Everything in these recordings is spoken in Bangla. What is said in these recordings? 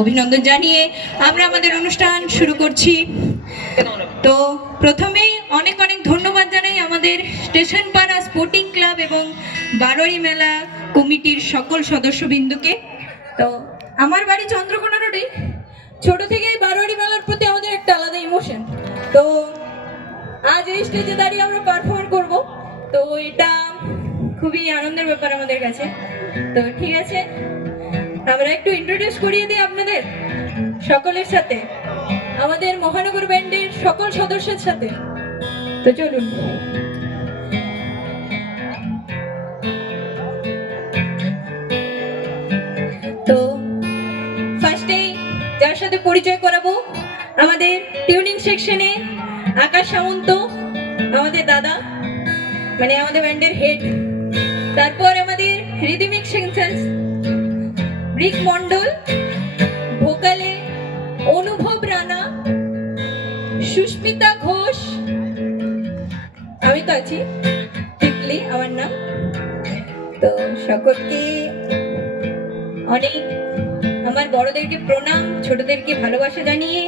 অভিনন্দন জানিয়ে আমরা আমাদের অনুষ্ঠান শুরু করছি। তো প্রথমেই অনেক অনেক ধন্যবাদ জানাই আমাদের স্টেশন পাড়া স্পোর্টিং ক্লাব এবং বারোয়ারি মেলা কমিটির সকল সদস্যবৃন্দকে। তো আমার বাড়ি চন্দ্রকোনা রোডে, ছোট থেকেই বারোয়ারি মেলার প্রতি আমাদের একটা আলাদা ইমোশন। তো আজ এই স্টেজে দাঁড়িয়ে আমরা পারফর্ম করব, তো এটা খুবই আনন্দের ব্যাপার আমাদের কাছে। তো ঠিক আছে, আমরা একটু ইন্ট্রোডিউস করিয়ে দিই আপনাদের সকলের সাথে, আমাদের মহানগর ব্যান্ডের সকল সদস্যের সাথে। তো চলুন। তো ফার্স্টেই যার সাথে পরিচয় করাবো, আমাদের টিউনিং সেকশনে আকাশ সামন্ত, আমাদের দাদা, মানে আমাদের ব্যান্ডের হেড। তারপর আমাদের রিদমিক সেকশন রিক মন্ডল, ভোকালে অনুভব রানা, সুস্মিতা ঘোষ, আমি তো আছি, টিকলি আমার নাম। তো সকলকে অনেক আমার বড়দেরকে প্রণাম, ছোটদেরকে ভালোবাসা জানিয়ে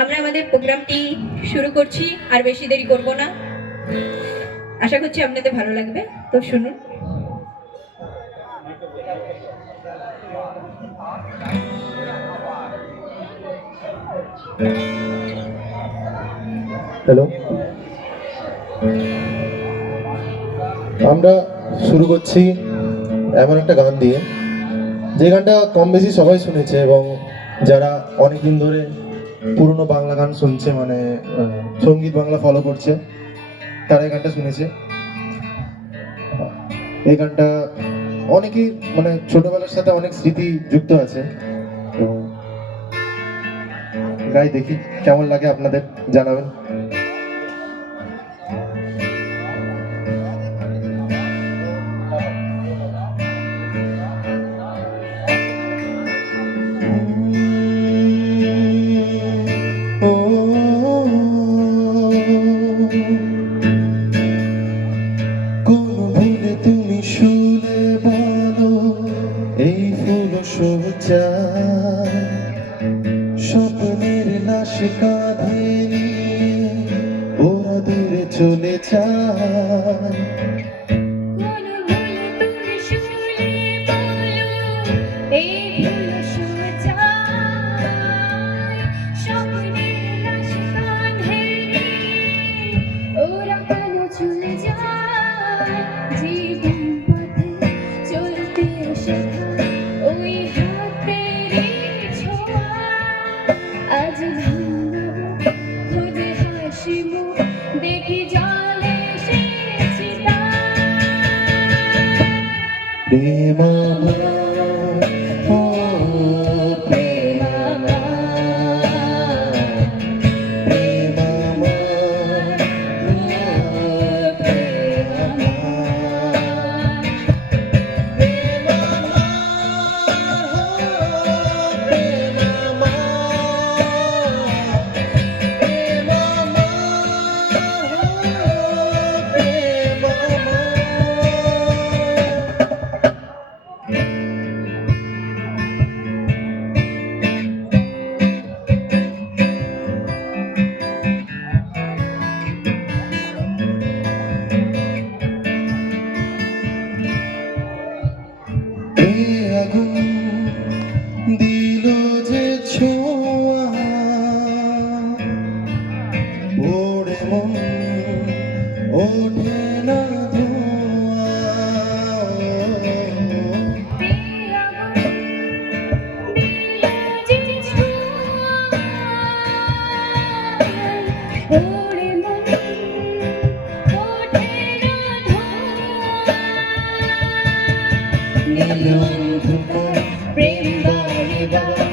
আমরা আমাদের প্রোগ্রামটি শুরু করছি। আর বেশি দেরি করব না, আশা করছি আপনাদের ভালো লাগবে। তো শুনুন। হ্যালো, আমরা শুরু করছি এমন একটা গান দিয়ে, যে গানটা কম বেশি সবাই শুনেছে এবং যারা অনেকদিন ধরে পুরনো বাংলা গান শুনছে, মানে সঙ্গীত বাংলা ফলো করছে, তারা এই গানটা শুনেছে। এই গানটা অনেকেই মানে ছোটবেলার সাথে অনেক স্মৃতি যুক্ত আছে। তো গাই, দেখি কেমন লাগে আপনাদের, জানাবেন। স্বপ্নের লাশ কাঁধে নিয়ে ওরা দূরে চলে যায়। দিল যে ছোঁয়া ওরে মন ওঠে না প্রেম